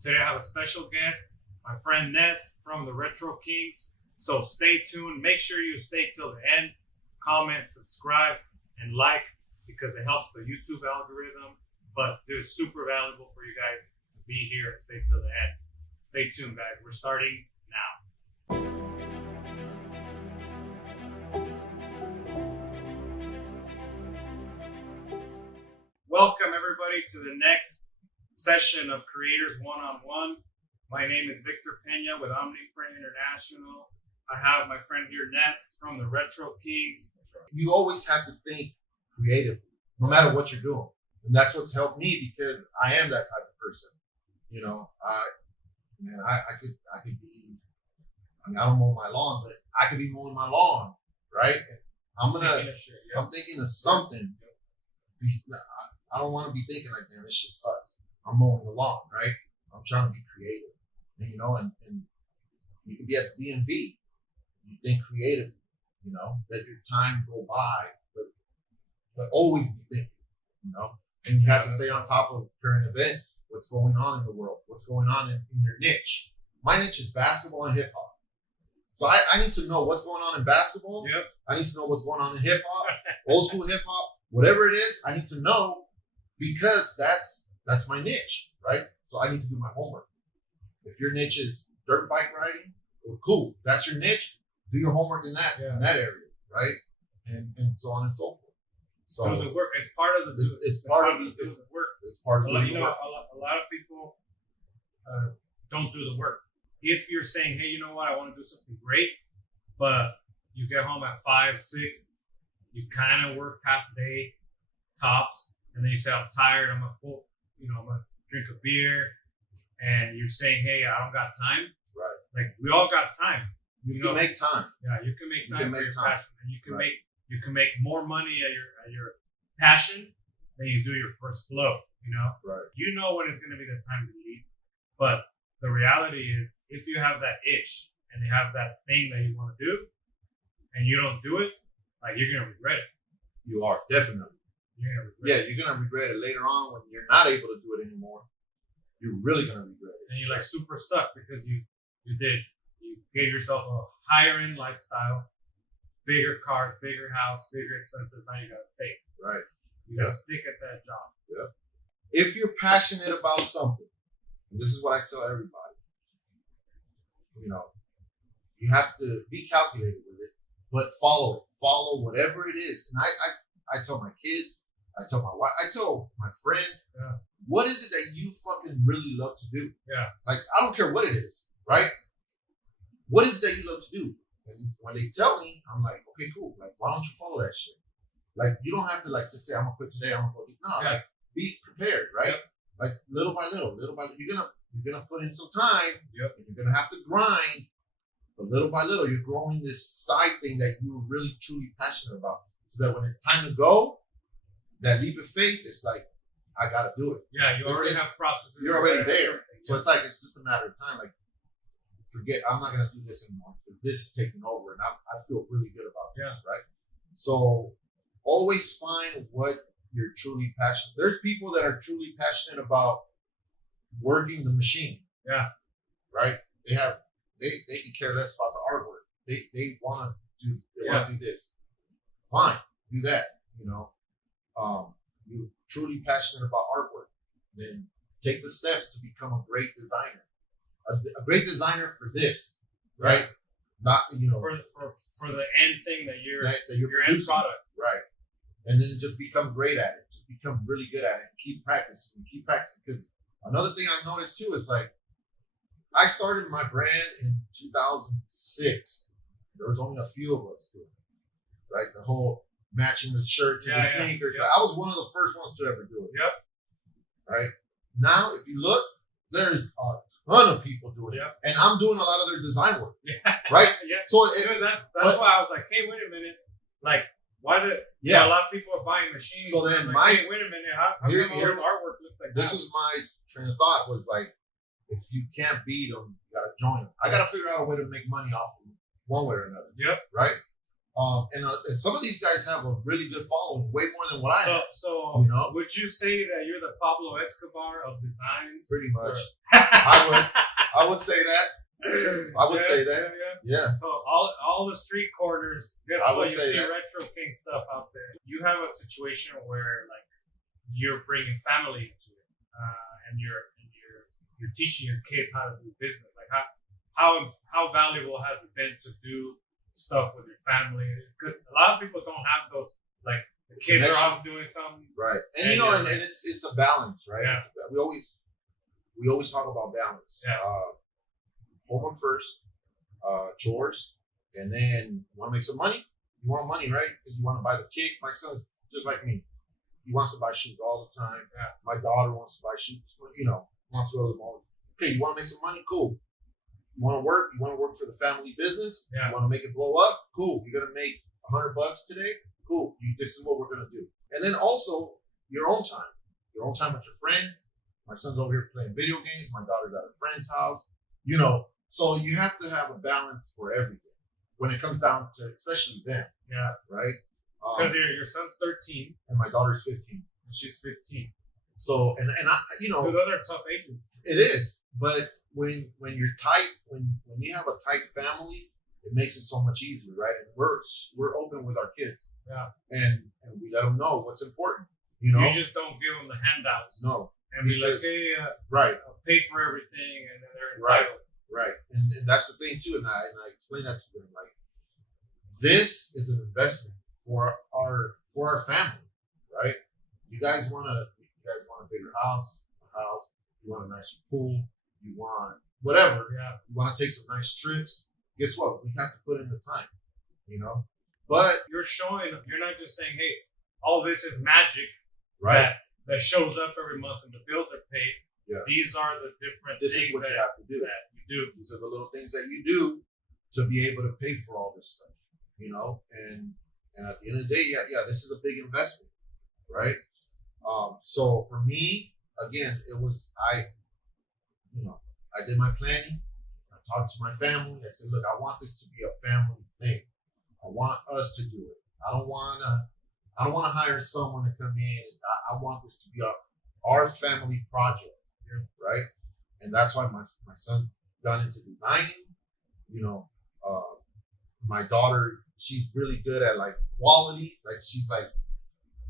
Today I have a special guest, my friend Ness from the Retro Kings. So stay tuned. Make sure you stay till the end. Comment, subscribe, and like because it helps the YouTube algorithm. But it's super valuable for you guys to be here and stay till the end. Stay tuned, guys. We're starting now. Welcome, everybody, to the next session of Creators One-on-One. My name is Victor Pena with OmniPrint International. I have my friend here, Ness, from the Retro Kings. You always have to think creatively, no matter what you're doing. And that's what's helped me because I am that type of person. You know, I could be, I don't mow my lawn, but I could be mowing my lawn, right? I'm thinking of something. I don't want to be thinking like, man, this shit sucks. I'm mowing the lawn, right? I'm trying to be creative. And, you know, and you could be at the DMV. You think creatively, you know, let your time go by, but always be thinking, you know? And you have to stay on top of current events, what's going on in the world, what's going on in your niche. My niche is basketball and hip hop. So I need to know what's going on in basketball. Yep. I need to know what's going on in hip hop, old school hip hop, whatever it is, I need to know because that's my niche, right? So I need to do my homework. If your niche is dirt bike riding, well, cool. That's your niche. Do your homework in that area, right? And so on and so forth. So do the work. It's part of the work. It's part of the work. A lot of people don't do the work. If you're saying, hey, you know what, I want to do something great, but you get home at 5, 6, you kind of work half a day, tops, and then you say, I'm tired, I'm gonna drink a beer, and you're saying, hey, I don't got time. Right. Like we all got time. You can make time. Yeah, you can make time for your passion, and you can make more money at your passion than you do your first flow. You know, right? You know when it's going to be the time to leave, but the reality is, if you have that itch and you have that thing that you want to do, and you don't do it, like you're going to regret it. You are definitely. You're gonna regret it later on when you're not able to do it anymore. You're really gonna regret it, and you're like super stuck because you gave yourself a higher end lifestyle, bigger cars, bigger house, bigger expenses. Now you gotta stay. Right. You gotta stick at that job. Yeah. If you're passionate about something, and this is what I tell everybody, you know, you have to be calculated with it, but follow it. Follow whatever it is. And I tell my kids, I tell my wife, I tell my friends, what is it that you fucking really love to do? Yeah. Like, I don't care what it is, right? What is it that you love to do? And when they tell me, I'm like, okay, cool. Like, why don't you follow that shit? Like, you don't have to like just say, I'm gonna quit today, I'm gonna go do. No, like, be prepared, right? Yep. Like little by little, you're gonna put in some time. Yep. And you're gonna have to grind, but little by little, you're growing this side thing that you're really truly passionate about. So that when it's time to go, that leap of faith, it's like, I gotta do it. Yeah, you already have processes. You're already there. So it's like, it's just a matter of time. Like, forget, I'm not gonna do this anymore because this is taking over and I feel really good about this, right? So always find what you're truly passionate. There's people that are truly passionate about working the machine. Yeah. Right? They can care less about the artwork. They wanna do this. Fine, do that. You know, you're truly passionate about artwork, then take the steps to become a great designer. A great designer for this, right? Not for the end thing that you're your end producing, product, right? And then just become great at it. Just become really good at it. Keep practicing. Because another thing I've noticed too is like, I started my brand in 2006. There was only a few of us doing it, right? The whole matching the shirt to the sneakers. Yeah. I was one of the first ones to ever do it. Yep. Right? Now, if you look, there's a ton of people doing it. And I'm doing a lot of their design work. Yeah. Right? Yeah. So that's why I was like, hey, wait a minute. Like, why a lot of people are buying machines. So then like, hey, wait a minute, how come all this artwork looks like this? This was my train of thought was like, if you can't beat them, you gotta join them. I gotta figure out a way to make money off of them one way or another. Yep. Right? And some of these guys have a really good following, way more than what I have. So You know? would you say that you're the Pablo Escobar of designs? Pretty much. Or- I would say that. I would say that. Yeah. So all the street corners, that's I why would you say see that. retro king stuff out there. You have a situation where like you're bringing family into it, and you're teaching your kids how to do business. Like how valuable has it been to do stuff with your family? Because a lot of people don't have those. Like the kids are off doing something, right? And and you know, you're and like- it's a balance, right? Yeah. We always talk about balance. Yeah. Homework first, chores, and then you want to make some money. You want money, right? Because you want to buy the kicks. My son's just like me. He wants to buy shoes all the time. Yeah. My daughter wants to buy shoes. You know, wants to go to the mall. Okay, you want to make some money? Cool. You want to work? You want to work for the family business? Yeah. You want to make it blow up? Cool. You're gonna make $100 today? Cool. This is what we're gonna do. And then also your own time with your friends. My son's over here playing video games. My daughter's at a friend's house. You know, so you have to have a balance for everything when it comes down to, especially them, yeah. right? Because your son's 13 And my daughter's 15. and she's 15. So and I, you know, Dude, those are tough ages. it is. But when you're tight, when you have a tight family, it makes it so much easier, right? And we're open with our kids. Yeah. And we let them know what's important. You know, You just don't give them the handouts. no, And be like, because- hey, right, I'll pay for everything, and then they're Right. entitled. right. And that's the thing too. And I explain that to them, like, this is an investment for our family, right? You guys want a bigger house, you want a nicer pool, you want whatever, Yeah. you want to take some nice trips. Guess what? We have to put in the time, you know. But You're showing, you're not just saying, hey, all this is magic right, that shows up every month and the bills are paid. Yeah. These are the different this things is what that, you have to do. that you do. These are the little things that you do to be able to pay for all this stuff, you know. And at the end of the day, yeah, this is a big investment, right? So for me, again, it was I did my planning. I talked to my family. I said, look, I want this to be a family thing. I want us to do it. I don't want to hire someone to come in. I want this to be our family project, right? And that's why my son's gone into designing. You know, my daughter, she's really good at like quality. Like she's like,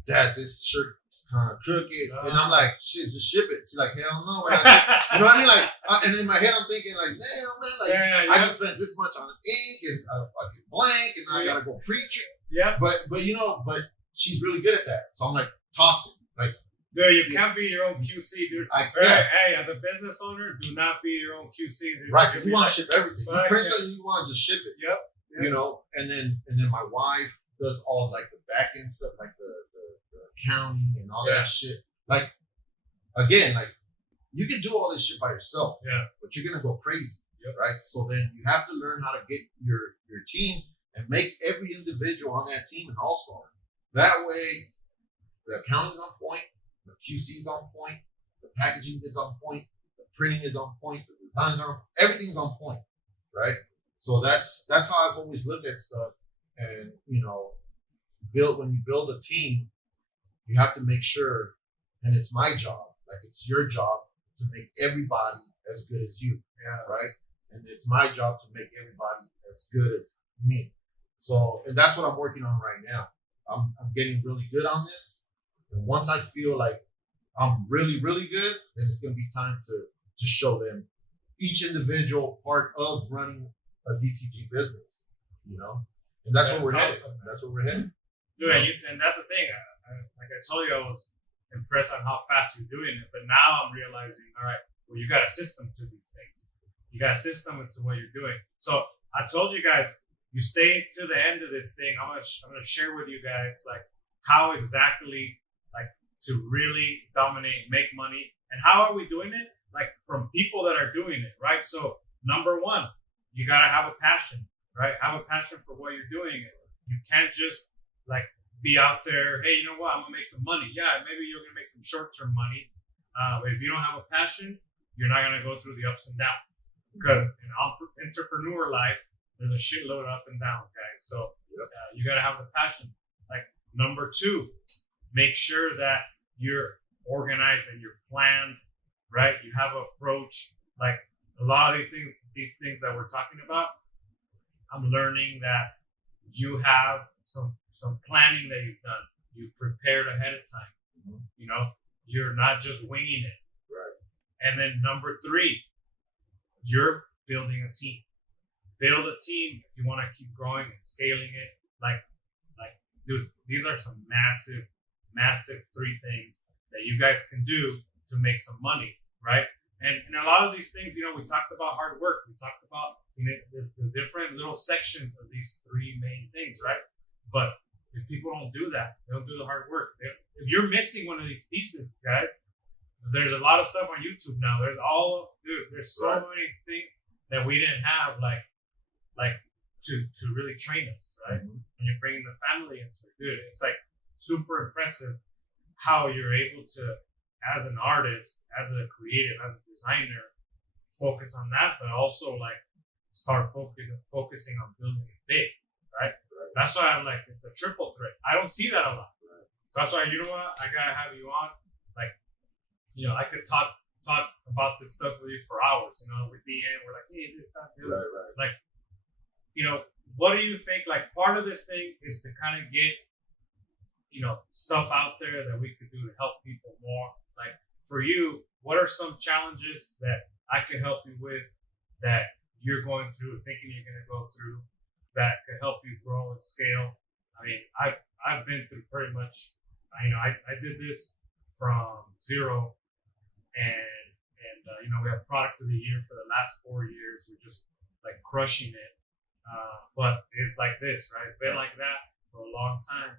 Dad, this shirt is kind of crooked, and I'm like, shit, just ship it. She's like, hell no, we're not shipping. You know what I mean? Like, and in my head, I'm thinking like, damn man, like I just spent this much on ink and a fucking blank, and now I gotta go preach it. Yeah. But you know, she's really good at that. So I'm like, toss it. Like, Dude, you can't be your own QC, dude. yeah. Hey, as a business owner, do not be your own QC, dude. Right, because you want to ship everything. You Right, print yeah. something, you want to just ship it. Yep. You know, and then my wife does all like the back end stuff, like the accounting and all Yeah. that shit. Like, again, like you can do all this shit by yourself, Yeah. but you're gonna go crazy, Yep. right? So then you have to learn how to get your team and make every individual on that team an all-star. That way, the accounting's on point, the QC's on point, the packaging is on point, the printing is on point, the designs are everything's on point, right? So that's how I've always looked at stuff. And you know, when you build a team, you have to make sure, and it's my job, like it's your job to make everybody as good as you, Yeah. right? And it's my job to make everybody as good as me. So, and that's what I'm working on right now. I'm getting really good on this. And once I feel like I'm really, really good, then it's going to be time to show them each individual part of running a DTG business, you know? And that's where we're headed. Awesome. That's where we're headed. Dude, and that's the thing. Like I told you, I was impressed on how fast you're doing it. But now I'm realizing, all right, well, you got a system to these things. You got a system to what you're doing. So I told you guys, you stay to the end of this thing. I'm gonna share with you guys like how exactly like to really dominate, make money, and how are we doing it? Like from people that are doing it, right? So number one, you gotta have a passion, right? Have a passion for what you're doing. You can't just like be out there, hey, you know what? I'm gonna make some money. Yeah, maybe you're gonna make some short-term money. But if you don't have a passion, you're not gonna go through the ups and downs. Because in entrepreneur life, there's a shitload of up and down, guys. So Yep. You got to have the passion. Like number 2, make sure that you're organized and you're planned, right? You have an approach. Like a lot of these things that we're talking about, I'm learning that you have some planning that you've done. You've prepared ahead of time. Mm-hmm. You know, you're not just winging it. Right. And then number 3, you're building a team. Build a team if you want to keep growing and scaling it. Like, dude, these are some massive 3 things that you guys can do to make some money, right? And a lot of these things, you know, we talked about hard work. We talked about, you know, the different little sections of these 3 main things, right? But if people don't do that, they don't do the hard work. If you're missing one of these pieces, guys, there's a lot of stuff on YouTube now. There's so many things that we didn't have, like to really train us, right? Mm-hmm. And you're bringing the family into it, dude. It's like super impressive how you're able to, as an artist, as a creative, as a designer, focus on that, but also like start focusing on building it big, right? That's why I'm like, it's the triple threat. I don't see that a lot. So that's why, you know what? I gotta have you on. Like, you know, I could talk about this stuff with you for hours. You know, with DN, we're like, hey, this stuff, dude. Right. Like, you know, what do you think? Like, part of this thing is to kind of get, you know, stuff out there that we could do to help people more. Like, for you, what are some challenges that I could help you with that you're going through, thinking you're going to go through, that could help you grow and scale? I mean, I've been through pretty much, you know, I did this from zero, and you know, we have product of the year for the last 4 years. We're just like crushing it. But it's like this, right? It's been like that for a long time.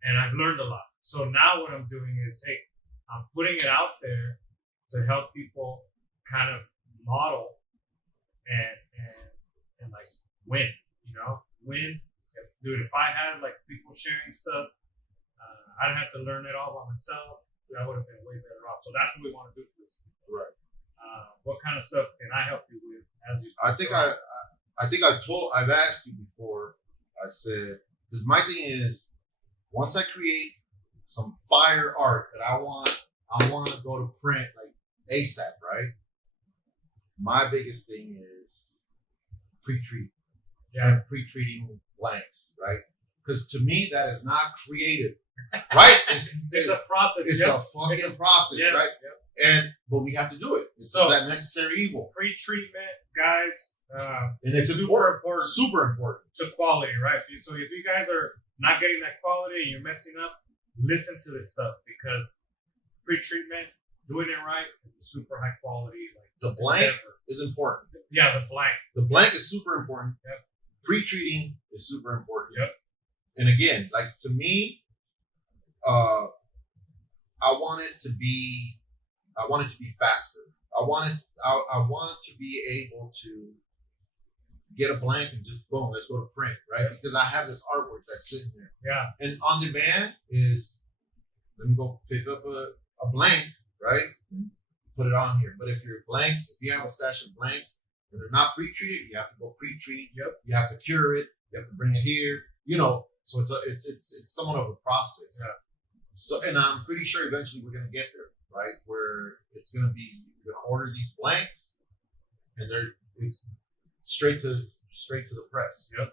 And I've learned a lot. So now what I'm doing is, hey, I'm putting it out there to help people kind of model and like win, you know, win. If I had like people sharing stuff, I'd have to learn it all by myself. I would have been way better off. So that's what we want to do for this people. Right. What kind of stuff can I help you with as you? I've asked you before. I said, because my thing is, once I create some fire art that I want to go to print like ASAP, right? My biggest thing is pre-treat. And pre-treating blanks, right? Because to me, that is not creative, right? It's a process. It's a fucking process, right? Yep. But we have to do it. It's that necessary evil. Pre-treatment, guys, and it's super important to quality, right? So if you guys are not getting that quality and you're messing up, listen to this stuff, because pre-treatment, doing it right, is a super high quality. Like the blank is important. Yeah, the blank. The blank is super important. Yep. Pre-treating is super important. Yep. And again, like to me, I want it to be faster. I want to be able to get a blank and just boom, let's go to print, right? Yep. Because I have this artwork that's sitting there. Yeah. And on demand is, let me go pick up a blank, right? Put it on here. But if you have a stash of blanks and they're not pre-treated, you have to go pre-treat. Yep. You have to cure it. You have to bring it here. You know, so it's somewhat of a process. Yeah. So, and I'm pretty sure eventually we're gonna get there, right? Where it's gonna be, you're gonna order these blanks, and it's straight to the press. Yep.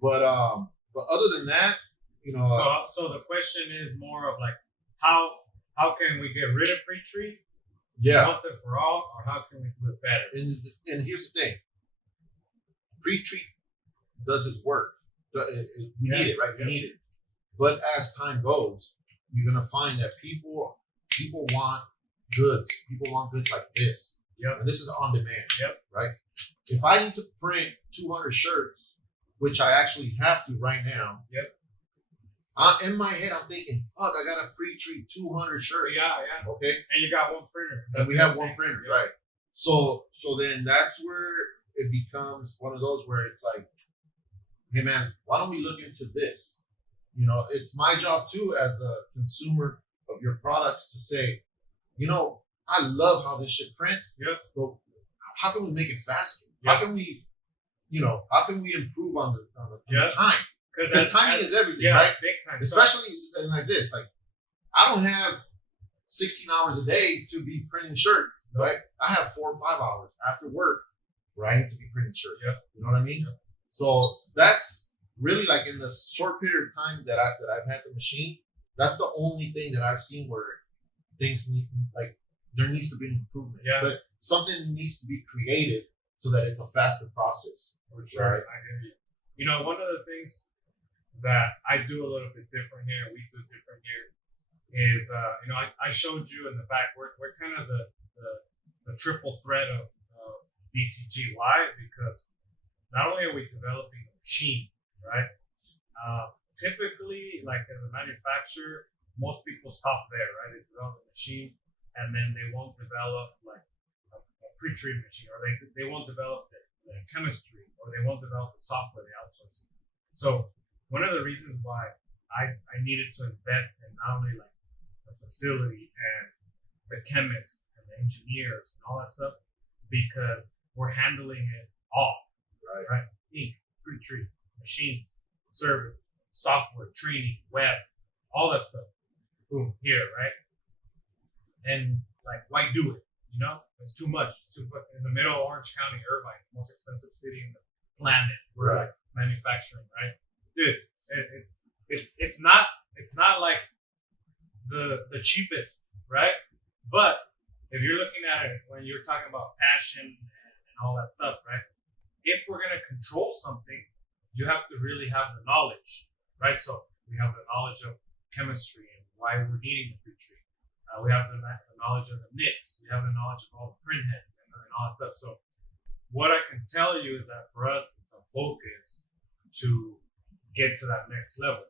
But other than that, you know. So the question is more of like, how can we get rid of pre-treat? Yeah. Once and for all, or how can we do it better? And here's the thing. Pre-treat does its work. We need it, right? We need it. But as time goes, you're gonna find that people want goods. People want goods like this. Yep. And this is on demand. Yep. Right? If I need to print 200 shirts, which I actually have to right now. Yep. In my head, I'm thinking, fuck, I gotta pre-treat 200 shirts. Yeah. Okay. And you got one printer. And we have one printer, right? So then that's where it becomes one of those where it's like, hey man, why don't we look into this? You know, it's my job too as a consumer of your products to say, you know, I love how this shit prints. Yep. But how can we make it faster? Yep. How can we how can we improve on the Yeah. time? Because Because timing is everything, yeah, right? big time. Especially like this. Like, I don't have 16 hours a day to be printing shirts, No. right? I have 4 or 5 hours after work where I need to be printing shirts. Yeah. You know what I mean? Yeah. So that's really like in the short period of time that I've had the machine. That's the only thing that I've seen where things need, like, there needs to be an improvement. Yeah. But something needs to be created so that it's a faster process. For sure, Right. I hear you. You know, one of the things that I do a little bit different here, we do different here, is I showed you in the back. We're kind of the triple threat of DTG. Why? Because not only are we developing a machine, right? Typically, like as a manufacturer, most people stop there, right? They develop a machine, and then they won't develop like a pre-treat machine, or they won't develop the chemistry, or they won't develop the software, they outsource it. So one of the reasons why I needed to invest in not only like the facility and the chemists and the engineers and all that stuff, because we're handling it all, right? Ink, pre-treat, machines, server, software, training, web, all that stuff. Boom, here, right? And like, why do it? You know, it's too much. It's too in the middle of Orange County, Irvine, the most expensive city in the planet. We're like manufacturing, right? Dude, it's not like the cheapest, right? But if you're looking at it when you're talking about passion and all that stuff, right? If we're gonna control something, you have to really have the knowledge, right? So we have the knowledge of chemistry and why we're needing the pre-treat. We have the knowledge of the knits. We have the knowledge of all the print heads and all that stuff. So what I can tell you is that for us, it's a focus to get to that next level.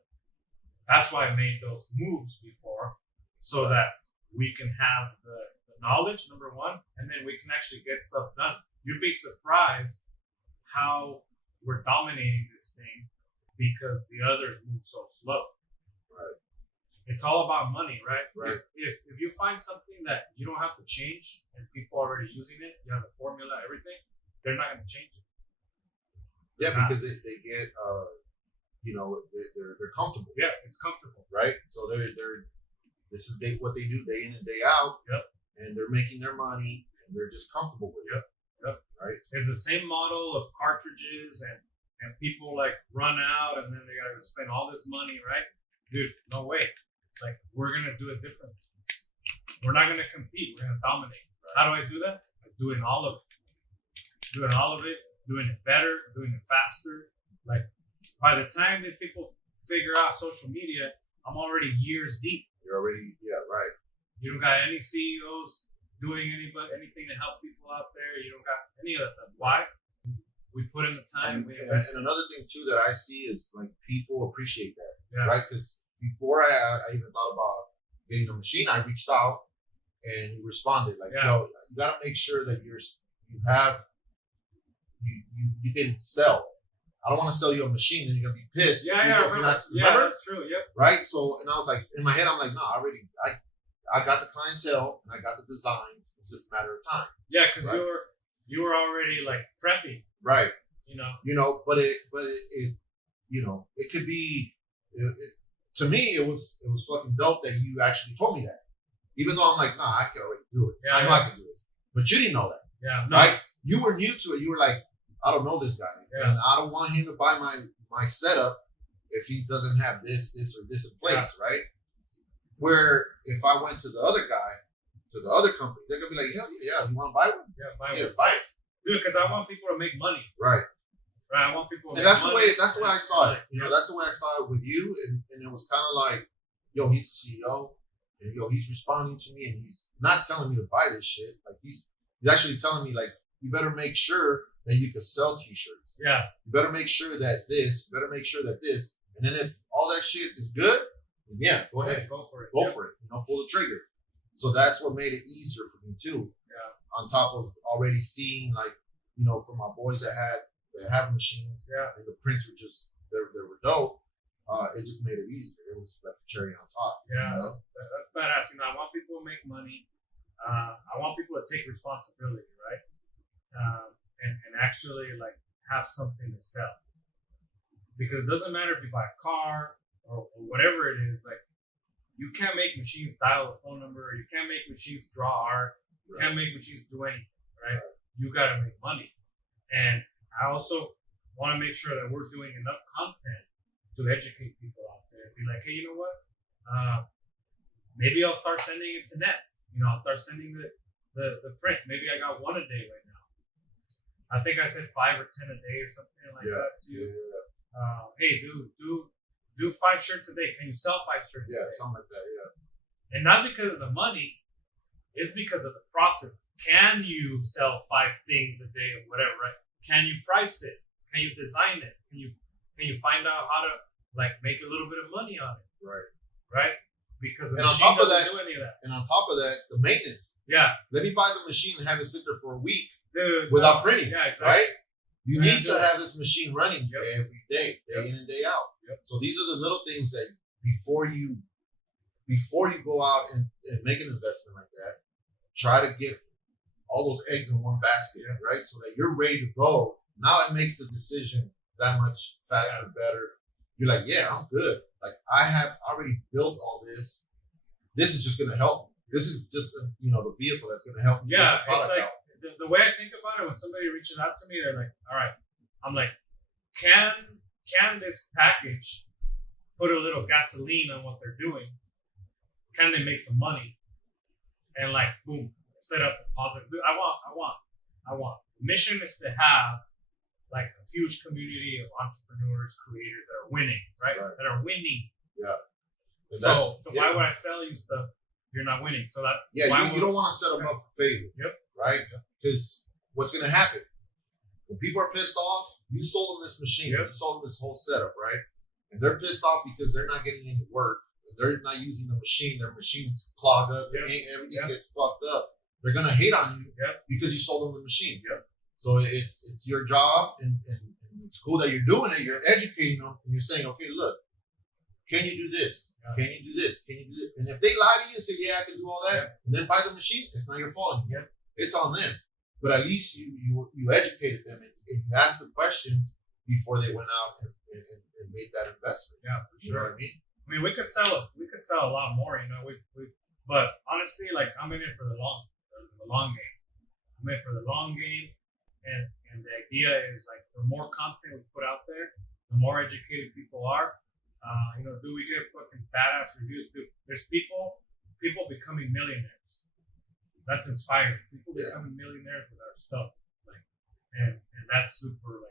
That's why I made those moves before, so that we can have the knowledge, number one, and then we can actually get stuff done. You'd be surprised how we're dominating this thing because the others move so slow. Right. It's all about money, right? Right. If you find something that you don't have to change and people are already using it, you have the formula, everything, they're not going to change it. Yeah, because they get, they're comfortable. Yeah, it's comfortable. Right? So this is what they do day in and day out. Yep. And they're making their money and they're just comfortable with it. Yep. Right? It's the same model of cartridges and people like run out and then they got to spend all this money, right? Dude, no way. Like, we're going to do it differently. We're not going to compete. We're going to dominate. Right. How do I do that? By doing all of it. Doing it better, doing it faster. Like, by the time these people figure out social media, I'm already years deep. You're already, right. You don't got any CEOs doing anything to help people out there. You don't got any of that stuff. Why? We put in the time. And another thing, too, that I see is, like, people appreciate that. Yeah. Right? Because before I even thought about getting a machine, I reached out and you responded like, yo, you got to make sure that you can sell. I don't want to sell you a machine and you're going to be pissed. Remember? That's true. Yep. Right? So, and I was like, in my head, I'm like, no, I got the clientele and I got the designs. It's just a matter of time. Yeah, because you were already like prepping. Right. But it could be, to me, it was fucking dope that you actually told me that. Even though I'm like, nah, I can already do it. I know I can do it. But you didn't know that. Yeah. No. Right? You were new to it. You were like, I don't know this guy. Yeah. And I don't want him to buy my setup if he doesn't have this, or this in place, right? Where if I went to the other guy, to the other company, they're going to be like, hell yeah, you want to buy one? Yeah, buy one. Yeah, buy it. Dude, because I want people to make money. Right. Right. I want people to and make that's money. That's the way I saw it. That's the way I saw it with you. And it was kind of like, yo, he's the CEO. And yo, he's responding to me and he's not telling me to buy this shit. Like he's actually telling me like, you better make sure that you can sell t-shirts. Yeah. You better make sure that this, and then if all that shit is good, then go ahead. Go for it. Go for it. Pull the trigger. So that's what made it easier for me too. Yeah. On top of already seeing like, from my boys that have machines. Yeah. And the prints were just, they were dope. It just made it easier. It was like the cherry on top. Yeah. That's badass. I want people to make money. I want people to take responsibility, right? And actually like have something to sell. Because it doesn't matter if you buy a car or whatever it is, like you can't make machines dial a phone number, you can't make machines draw art, you can't make machines do anything, right? You gotta make money. And I also want to make sure that we're doing enough content to educate people out there. Be like, hey, you know what? Maybe I'll start sending it to Ness. I'll start sending the prints. Maybe I got one a day right now. I think I said 5 or 10 a day or something like that too. Hey, do 5 shirts a day. Can you sell 5 shirts a day? Something like that, And not because of the money, it's because of the process. Can you sell 5 things a day or whatever, right? Can you price it? Can you design it? Can you find out how to make a little bit of money on it? Right? Because the machine doesn't do any of that. And on top of that, the maintenance. Yeah. Let me buy the machine and have it sit there for a week. Dude, without printing, exactly. right? You need to have this machine running every day, day in and day out. So these are the little things that before you go out and make an investment like that, try to get all those eggs in one basket, right? So that you're ready to go. Now it makes the decision that much faster, better. You're like, yeah, I'm good. Like I have already built all this. This is just going to help me. This is just the vehicle that's going to help me. Yeah, it's like the way I think about it, when somebody reaches out to me, they're like, all right. I'm like, can this package put a little gasoline on what they're doing? Can they make some money? And boom, set up a positive. I want. The mission is to have a huge community of entrepreneurs, creators that are winning, right? That are winning. Yeah. So why would I sell you stuff if you're not winning? So that you don't want to set them up for failure. Right? Because what's going to happen when people are pissed off? You sold them this machine. You sold them this whole setup, right? And they're pissed off because they're not getting any work. They're not using the machine. Their machines clog up. Everything gets fucked up. They're gonna hate on you because you sold them the machine. So it's your job, and it's cool that you're doing it. You're educating them, and you're saying, okay, look, can you do this? Can you do this? Can you do this? And if they lie to you and say, yeah, I can do all that, and then buy the machine, it's not your fault. It's on them. But at least you educated them and you asked the questions before they went out and made that investment. Yeah, for sure. You know what I mean? I mean, we could sell a lot more, but honestly, I'm in it for the long game. I'm in it for the long game, and the idea is the more content we put out there, the more educated people are. Do we get fucking badass reviews? Dude, there's people becoming millionaires. That's inspiring. People becoming millionaires with our stuff, and that's super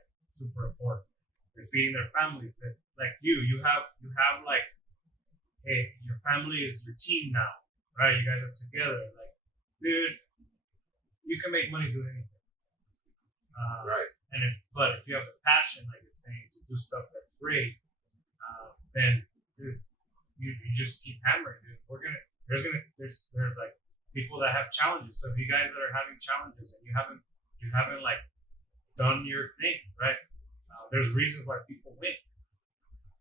important. They're feeding their families. You have hey, your family is your team now, right? You guys are together. Dude, you can make money doing anything. Right. But if you have the passion, like you're saying, to do stuff that's great, then dude, you just keep hammering, dude. There's people that have challenges. So if you guys that are having challenges and you haven't done your thing, right? There's reasons why people win.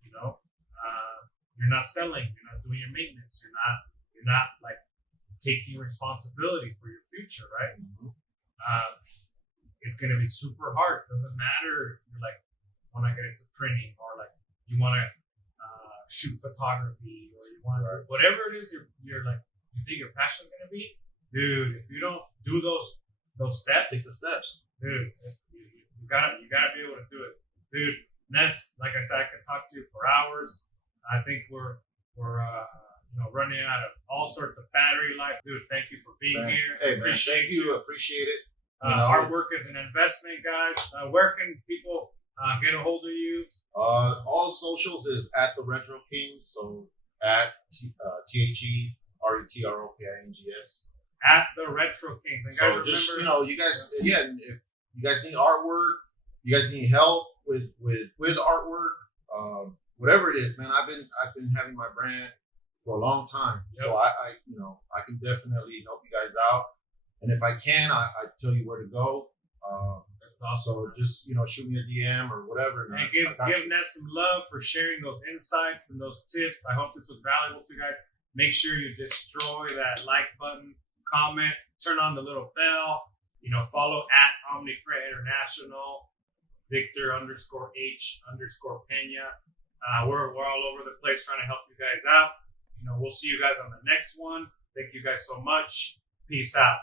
You're not selling, you're not doing your maintenance, you're not taking responsibility for your future, right? It's gonna be super hard. Doesn't matter if you're want to get into printing or you want to shoot photography or you want to whatever it is you're you think your passion is gonna be, dude. If you don't do those steps, take the steps, dude. You gotta be able to do it, dude. Ness, like I said, I could talk to you for hours. I think we're running out of all sorts of battery life, dude. Thank you for being here. Hey man, thank you. Appreciate it. Our work is an investment, guys. Where can people get a hold of you? All socials is at the Retro Kings. So at TheRetroKings. At the Retro Kings. And guys, just remember, you guys again, if you guys need artwork, you guys need help with artwork, whatever it is, man. I've been having my brand for a long time, so I can definitely help you guys out. And if I can, I tell you where to go. That's awesome. So just shoot me a DM or whatever. And give Ness some love for sharing those insights and those tips. I hope this was valuable to you guys. Make sure you destroy that like button, comment, turn on the little bell. Follow at OmniPrint International. Victor _H _Pena. We're all over the place trying to help you guys out. We'll see you guys on the next one. Thank you guys so much. Peace out.